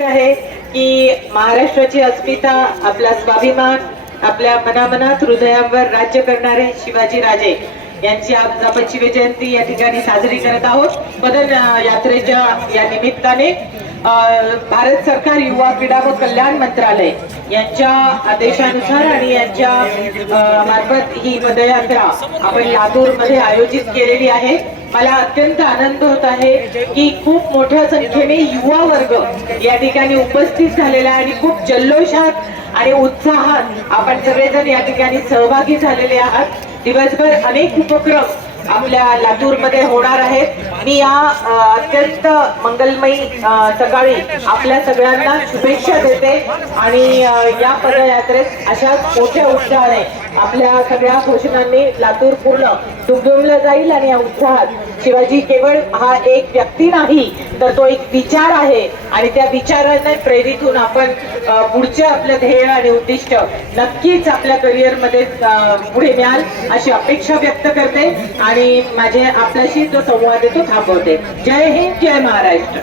एक आहे की महाराष्ट्राची अस्मिता आपला स्वाभिमान आपल्या मनामनात हृदयावर राज्य करणारे शिवाजी राजे यांची आज आपण शिवजयंती या ठिकाणी साजरी करत आहोत. बदल यात्रेच्या या निमित्ताने अं, भारत सरकार युवा क्रीडा व कल्याण मंत्रालय यांच्या आदेशानुसार आणि यांच्या मार्फत ही पदयात्रा आपण लातूरमध्ये आयोजित केलेली आहे. मला अत्यंत आनंद होत आहे की खूप मोठ्या संख्येने युवा वर्ग या ठिकाणी उपस्थित झालेला आहे आणि खूप जल्लोषात आणि उत्साहात आपण सगळेजण या ठिकाणी सहभागी झालेले आहात. दिवसभर अनेक उपक्रम आपल्या लातूरमध्ये होणार आहेत. मी या अत्यंत मंगलमयी सकाळी आपल्या सगळ्यांना शुभेच्छा देते आणि या पदयात्रेत अशा मोठ्या उत्साहाने आपल्या सगळ्या घोषणांनी लातूर पूर्ण दुमदुमलं जाईल आणि या उत्साहात शिवाजी केवळ हा एक व्यक्ती नाही तर तो एक विचार आहे आणि त्या विचारांना प्रेरित होऊन आपण पुढचे आपलं ध्येय आणि उद्दिष्ट नक्कीच आपल्या करिअरमध्ये पुढे मिळाल अशी अपेक्षा व्यक्त करते आणि माझे आपल्याशी जो संवाद आहे तो थांबवते. जय हिंद जय महाराष्ट्र.